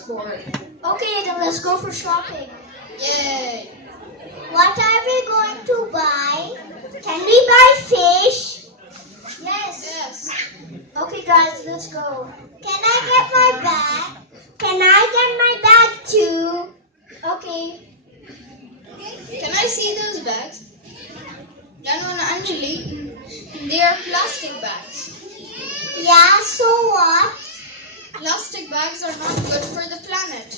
just bored. Okay, then let's go for shopping. Yay! What are we going to buy? Can we buy fish? Yes. Okay, guys, let's go. Can I get my bag? Can I get my bag too? Okay. Can I see those bags? Janu and Anjali, they are plastic bags. Yeah, so what? Plastic bags are not good for the planet.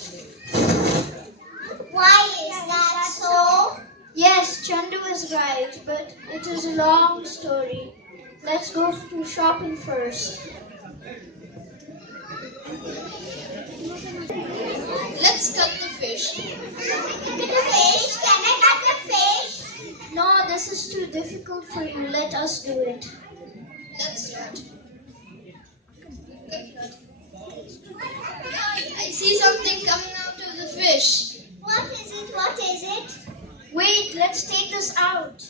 Why is that so? Yes, Chandu is right, but it is a long story. Let's go to shopping first. Let's cut the fish. The fish? Can I cut the fish? No, this is too difficult for you. Let us do it. Let's start. I see something coming out of the fish. What is it? What is it? Wait, let's take this out.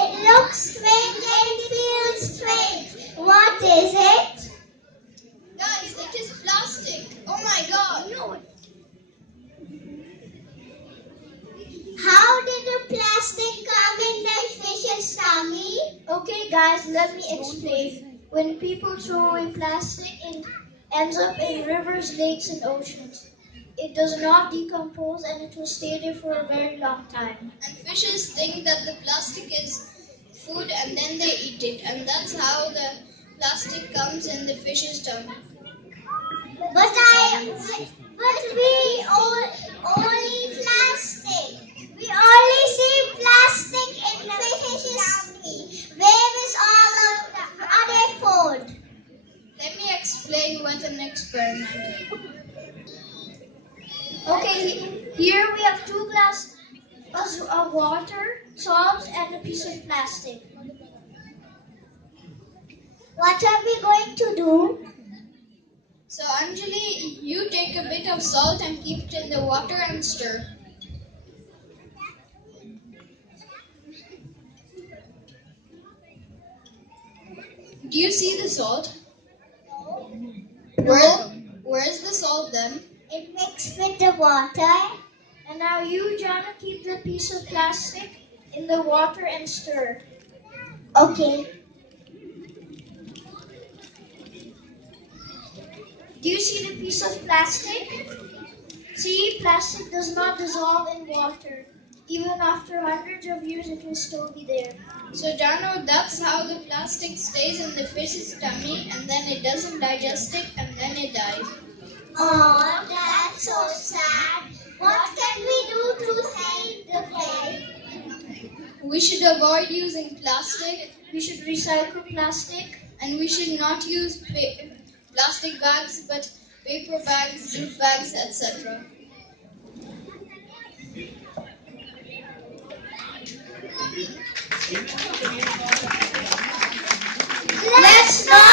It looks strange and feels strange. What is it? Guys, it is plastic. Oh my god. No. How did the plastic come in the fish's tummy? Okay, guys, let me explain. When people throw away plastic, it ends up in rivers, lakes, and oceans. It does not decompose and it will stay there for a very long time. And fishes think that the plastic is food and then they eat it. And that's how the plastic comes in the fish's tummy. But we all eat plastic. We only see plastic in the fish's tummy. Where is all of the other food? Let me explain what an experiment is. Okay, here we have 2 glasses of water, salt, and a piece of plastic. What are we going to do? So Anjali, you take a bit of salt and keep it in the water and stir. Do you see the salt? Where's the salt then? It mixed with the water. And now you, Janu, keep the piece of plastic in the water and stir. Okay. Do you see the piece of plastic? See, plastic does not dissolve in water. Even after hundreds of years, it will still be there. So Janu, that's how the plastic stays in the fish's tummy and then it doesn't digest it and then it dies. Oh, that's so sad. What can we do to save the fish? We should avoid using plastic We should recycle plastic. and we should not use plastic bags but paper bags, jute bags, etc. Let's not